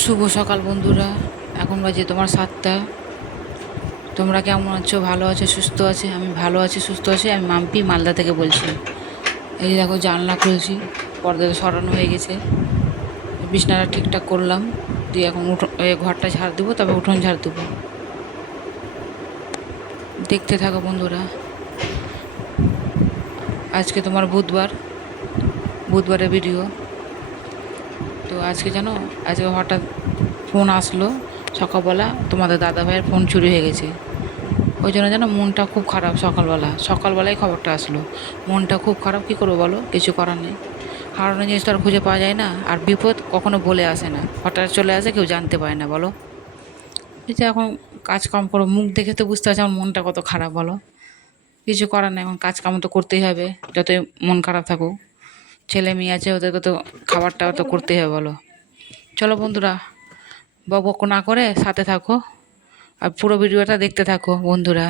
শুভ সকাল বন্ধুরা। এখন বাজে তোমার 7টা। তোমরা কেমন আছো? ভালো আছো, সুস্থ আছে? আমি ভালো আছি, সুস্থ আছি। আমি মাম্পি মালদা থেকে বলছি। এই যে দেখো, জানলা খুলছি, পর্দাটা সরানো হয়ে গেছে, বিছানাটা ঠিকঠাক করলাম, দিয়ে এখন ঘরটা ঝাড় দেবো, তবে উঠোন ঝাড় দেবো। দেখতে থাকো বন্ধুরা। আজকে তোমার বুধবারের ভিডিও। তো আজকে জানো, আজকে হঠাৎ ফোন আসলো সকালবেলা, তোমাদের দাদা ভাইয়ের ফোন চুরি হয়ে গেছে। ওই জন্য যেন মনটা খুব খারাপ। সকালবেলায় খবরটা আসলো, মনটা খুব খারাপ। কী করবো বলো, কিছু করার নেই। হারানো জিনিস তো আর খুঁজে পাওয়া যায় না, আর বিপদ কখনো বলে আসে না, হঠাৎ চলে আসে, কেউ জানতে পারে না বলো। এই যে এখন কাজ কাম করো, মুখ দেখে তো বুঝতে পারছি আমার মনটা কত খারাপ বলো। কিছু করার নেই, এখন কাজ কাম তো করতেই হবে, যতই মন খারাপ থাকুক। ছেলে মেয়ে আছে, ওদেরকে তো খাবারটা তো করতেই হবে বলো। চলো বন্ধুরা, বক বক না করে সাথে থাকো, আর পুরো ভিডিওটা দেখতে থাকো বন্ধুরা।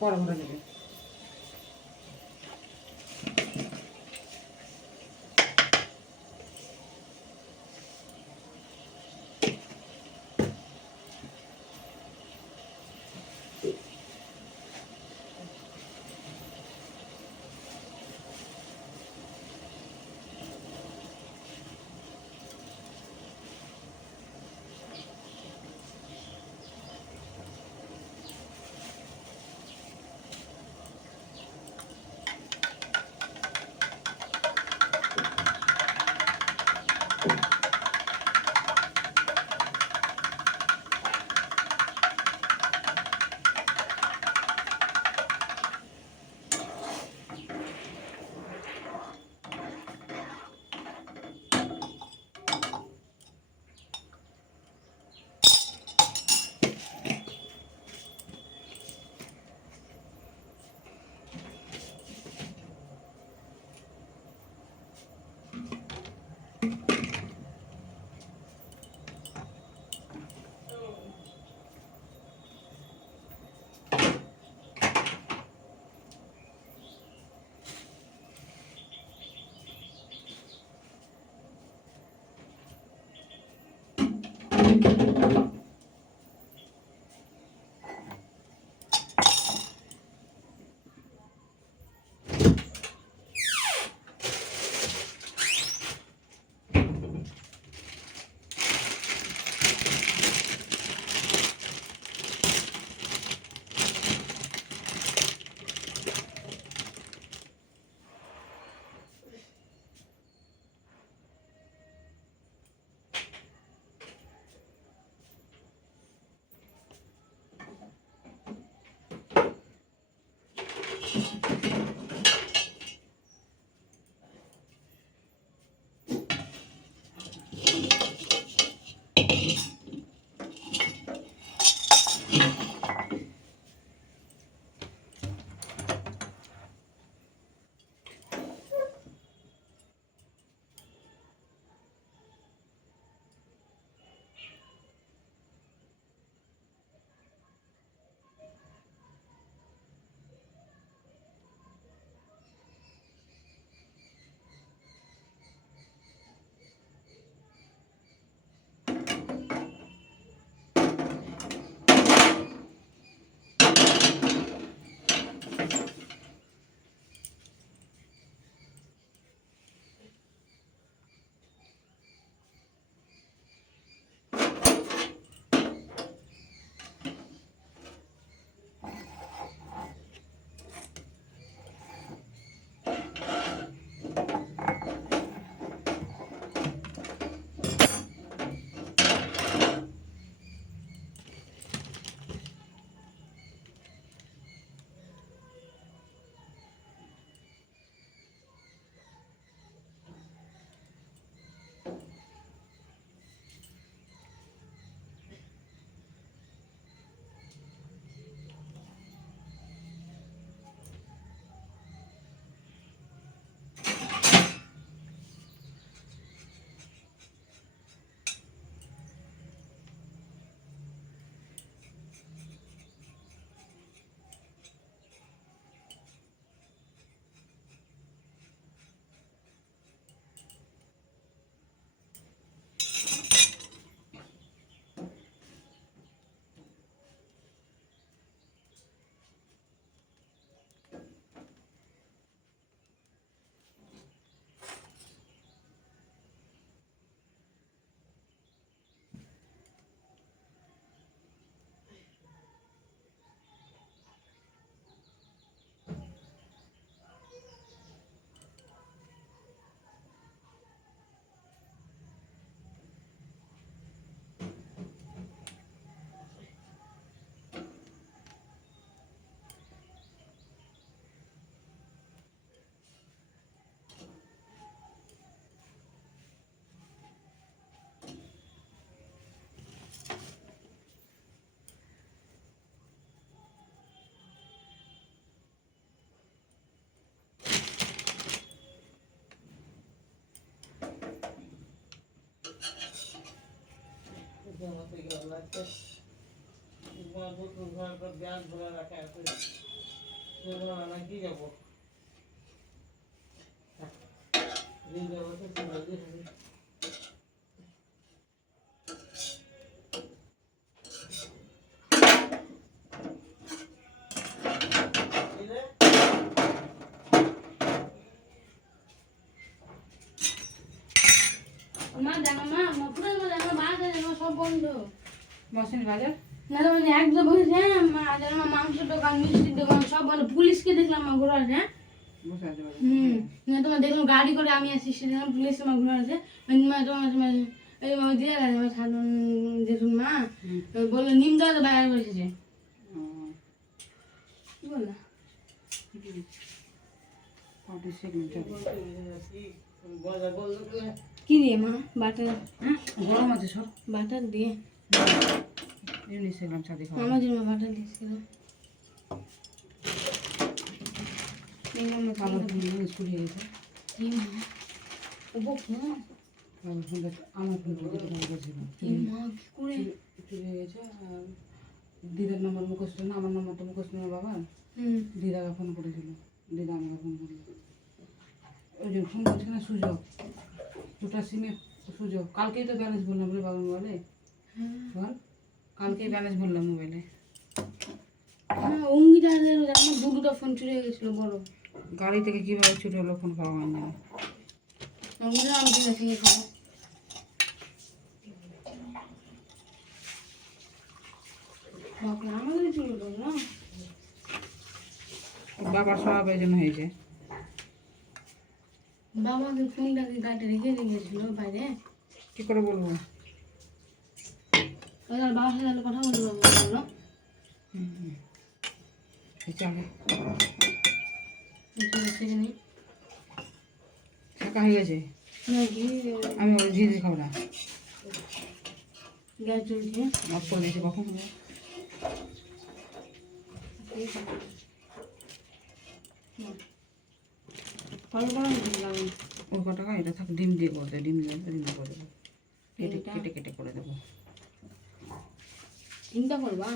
পরে ভরে নেবে। মা জানো মা পুরো জানো মা জানো সব বন্ধ বসেন বাজার না তো মানে একদম বসে মা জানো মাংসের দোকান মিষ্টির দোকান সব বন্ধ পুলিশকে দেখলাম মা ঘোরা আছে বসে আছে বাজার। না তোমার দেখলাম গাড়ি করে আমি আসি সেদিন পুলিশ মা ঘোরা আছে মা তোমার এই মা দিয়ে গেছে আমার সাধন জেঠুন মা বললো নিম গাছ বাইরে বসেছে কি বললা কি দিয়ে মা বাটার গরম আছে সব বাটার দিয়ে এমনি সেলাম সাথে খাওয়া আমার জন্য বাটার দিয়েছিল আমার ফোন চুরি হয়ে গেছে কি মা ওপো ফোন আমার ফোন বলছিল কি মা কি করে চুরি হয়ে গেছে আর দিদার নম্বর মুখস্থ না আমার নম্বরটা মুখস্থ না বাবার দিদাকে ফোন করেছিল দিদা আমাকে ফোন করলো ওই জন্য ফোন করছে না সুযোগ দুটা সিমে সুযোগ কালকেই তো ব্যালেন্স বললাম বলে বাবার মোবাইলে বল কালকেই ব্যালেন্স বললাম মোবাইলে হ্যাঁ অঙ্গিটা আমার দুটো ফোন চুরি হয়ে গেছিলো বড় গাড়ি থেকে কীভাবে চুরি হলো ফোন পাওয়া হয় না অঙ্গিটা আমি কিনে থেকে খাবো বাবা আমাদের চুরি হলো না বাবার স্বভাব এই জন্য হয়েছে বাবাকে ফোনটাকে গাড়িতে রেখে গেছিল বাইরে কী করে বলবো ওদের বাবার সাথে কথা বলতে পারবো বললো চলে সেখানে শাখা হয়ে গেছে নাকি আমি ওই ঝিঝি খাবো না গ্যাস চলছে অফ করে দিয়েছি কখন ফলো করা দিলাম ওই কটা এটা থাক ডিম দিয়ে করে দেবো ডিম দিয়ে ডিম করে দেবো কেটে কেটে কেটে করে দেবো চিন্তা করবা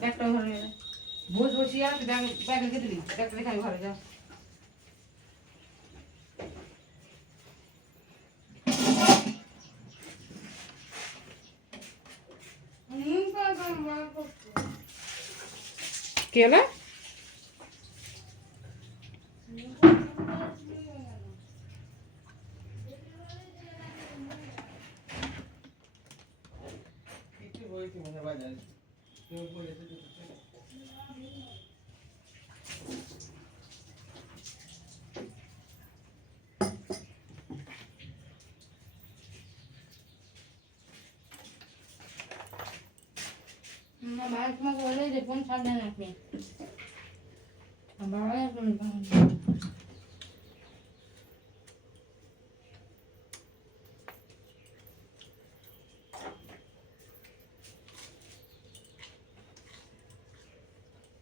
ব্যাগটা ঘরে ভোজ বসিয়ে আর ব্যাগে কেটে দিই ব্যাগটা রেখে আমি ঘরে যাও কি হলো बाहर में बोले जे फोन छाड़ देना अपने बाबा यार फोन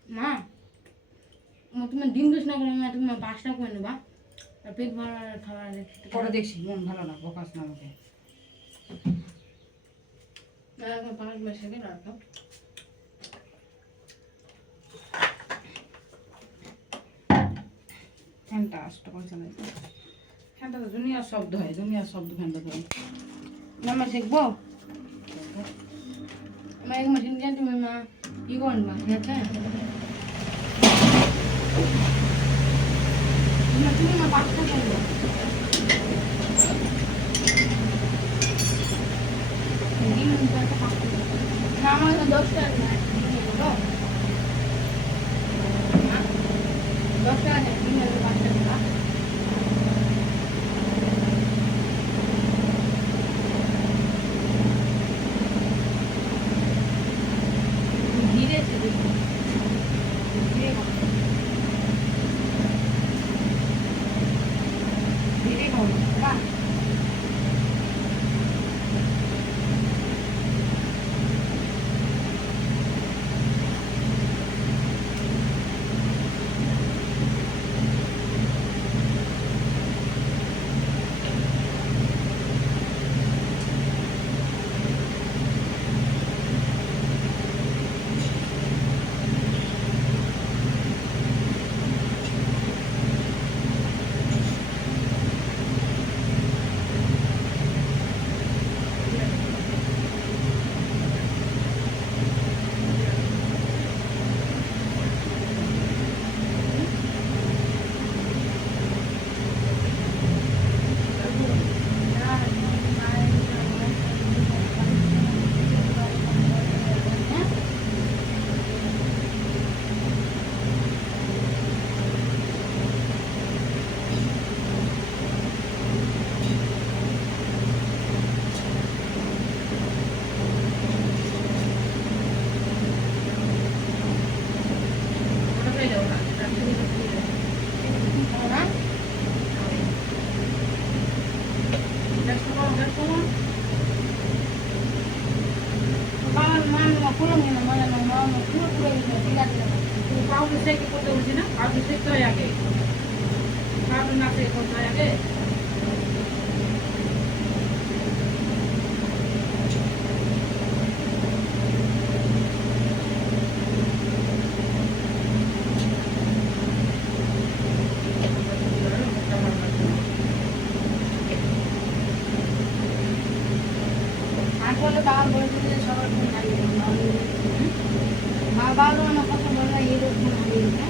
माँ मैं तुम्हें दिन कुछ ना करूँगा मैं तुम्हें पास्ता को नहीं बा और पेट भरा खावा পরে দেখছি মন ভালো না বকাস না আমাকে मैं 5 मिनट सेकंड आता हूँ ফ্যানটা আসতে করে চালাই ফ্যানটা তো দুনিয়ার শব্দ হয় দুনিয়ার শব্দ ফ্যানটা করে नंबर से वो मैं एक मशीन जानती हूँ मैं ये कौन बात है मशीन में पास्ता कर लो नाम है 10 का है 10 का है 3 पास्ता का धीरे से देखो धीरे धीरे करो का পুরো নিয়ে মানে পুরো পুরো দিলা দিলা পাউডার শেক করতে বলছি না, পাউডার শেক তো হয় আগে, পাউডার না শেক করতে হয় আগে। আর বলে বাবা বলেছিল যে সবার ফোন হারিয়ে গেল, বাবা আমার কথা বলে না এর ফোন হারিয়ে গেছে।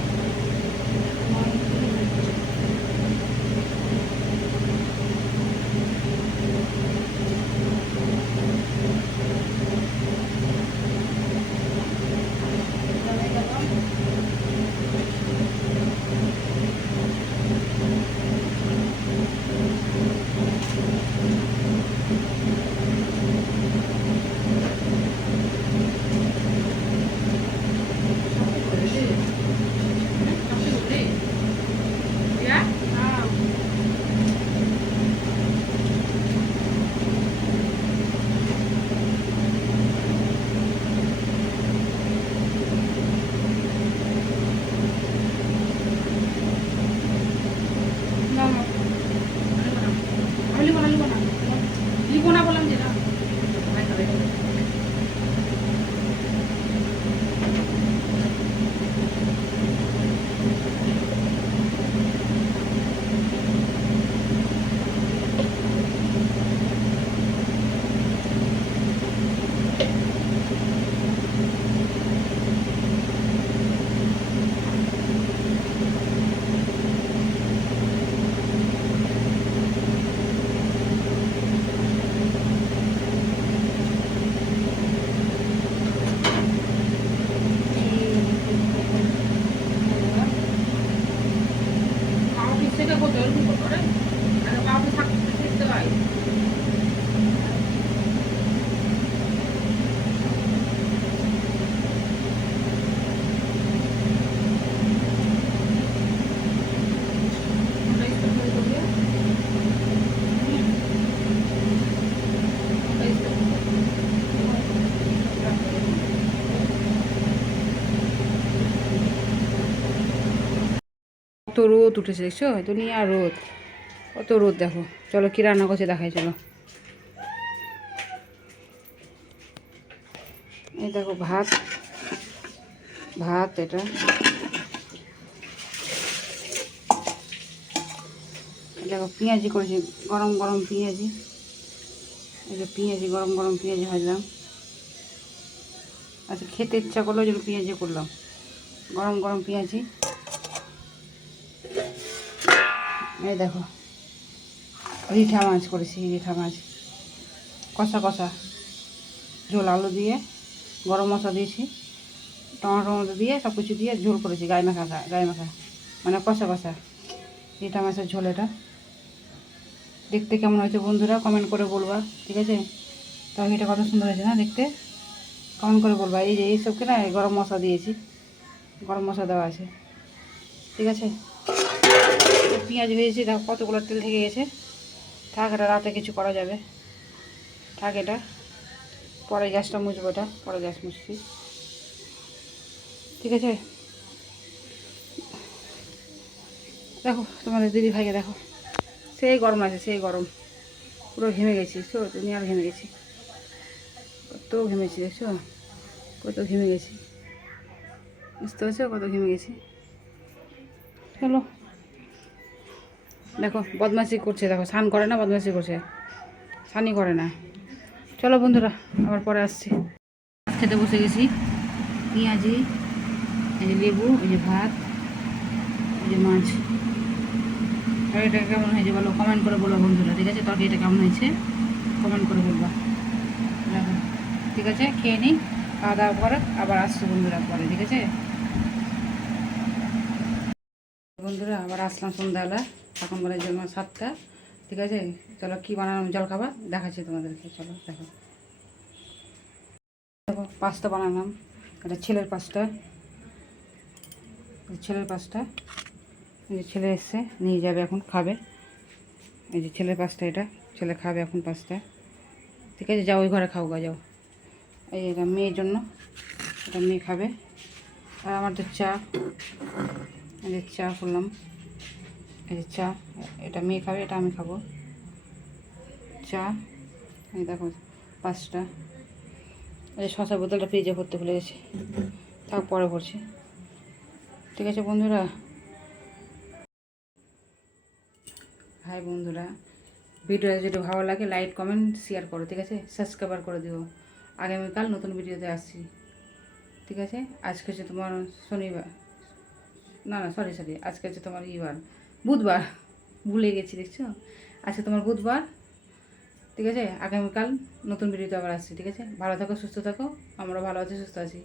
লিখো না বললাম যেটা পাউডার শেক করতে ওরকম করতে রে, আর পাউডার থাকতে শিখতে হয়। কত রোদ উঠেছে দেখছো, দুনিয়া রোদ, কত রোদ দেখো। চলো কি রান্না করছে দেখাই, চলো। এই দেখো ভাত, ভাত এটা, দেখো পেঁয়াজি করেছি, গরম গরম পেঁয়াজি, এই যে পেঁয়াজি, গরম গরম পেঁয়াজি ভাজলাম। আচ্ছা খেতে ইচ্ছা করলো ওই জন্য পেঁয়াজি করলাম, গরম গরম পেঁয়াজি। এই দেখো রিঠা মাছ করেছি, রিঠা মাছ কষা কষা ঝোল, আলু দিয়ে গরম মশলা দিয়েছি, টমেটো দিয়ে সব কিছু দিয়ে ঝোল করেছি, গায়ে মাখা, গায়ে মাখা মানে কষা কষা রিঠা মাছের ঝোল। এটা দেখতে কেমন হয়েছে বন্ধুরা কমেন্ট করে বলবা, ঠিক আছে? তরকারিটা কত সুন্দর হয়েছে না দেখতে, কমেন্ট করে বলবা। এই যে এইসবকে না গরম মশলা দিয়েছি, গরম মশলা দেওয়া আছে, ঠিক আছে? পেঁয়াজ ভেজেছি, দেখো কতগুলো তেল থেকে গেছে। থাক, এটা রাতে কিছু করা যাবে, থাক এটা, পরে গ্যাসটা মুছবো, এটা পরে গ্যাস মুছছি, ঠিক আছে? দেখো তোমাদের দিদি ভাইকে দেখো, সেই গরম আছে, সেই গরম, পুরো ঘেমে গেছি, তো তুমি আর ঘেমে গেছি, কত ঘেমেছি দেখছো, কত ঘেমে গেছি, বুঝতে পারছো কত ঘেমে গেছি। চলো দেখো বদমাশি করছে, দেখো স্নান করে না, বদমাশি করছে, স্নানই করে না। চলো বন্ধুরা আবার পরে আসছি। খেতে বসে গেছি, পেঁয়াজি, এই যে লেবু, এই যে ভাত, এই যে মাছ। তরকারিটা কেমন হয়েছে বলো, কমেন্ট করে বলো বন্ধুরা, ঠিক আছে? তরকারিটা কেমন হয়েছে কমেন্ট করে বলবা, দেখো, ঠিক আছে? খেয়ে নিই, খাওয়া দাওয়া করে আবার আসছি বন্ধুরা পরে, ঠিক আছে? বন্ধুরা আবার আসলাম সন্ধ্যাবেলা, এখন বলে জন্য 7টা, ঠিক আছে? চলো কী বানালাম জল খাবার দেখাচ্ছি তোমাদেরকে, চলো দেখো। দেখো পাস্তা বানালাম, এটা ছেলের পাস্তা, ছেলের পাস্তা, এই যে ছেলে এসছে নিয়ে যাবে এখন খাবে, এই যে ছেলের পাস্তা, এটা ছেলে খাবে এখন পাস্তা, ঠিক আছে? যাও ওই ঘরে খাও গা, যাও এই এটা মেয়ের জন্য, এটা মেয়ে খাবে। আর আমাদের চা, এই যে চা করলাম, এই যে চা, এটা মেয়ে খাবে, এটা আমি খাবো। চা এই দেখো 5টা। এই শশার বোতলটা ফ্রিজে ভরতে ভুলে গেছি, তাও পরে ভরছি। ঠিক আছে বন্ধুরা, হাই বন্ধুরা, ভিডিওটা যদি ভালো লাগে লাইক কমেন্ট শেয়ার করো, ঠিক আছে, সাবস্ক্রাইবার করে দিও। আগামীকাল নতুন ভিডিওতে আসছি, ঠিক আছে। আজকে হচ্ছে তোমার শনিবার, না না সরি, আজকে হচ্ছে তোমার বুধবার, ভুলে গেছি দেখছো, আজকে তোমার বুধবার, ঠিক আছে। আগামীকাল নতুন ভিডিওতে আবার আসছি, ঠিক আছে। ভালো থাকো, সুস্থ থাকো, আমরা ভালো আছি, সুস্থ আছি।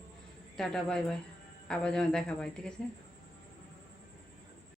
টাটা, বাই বাই, আবার যেন দেখা পাই, ঠিক আছে।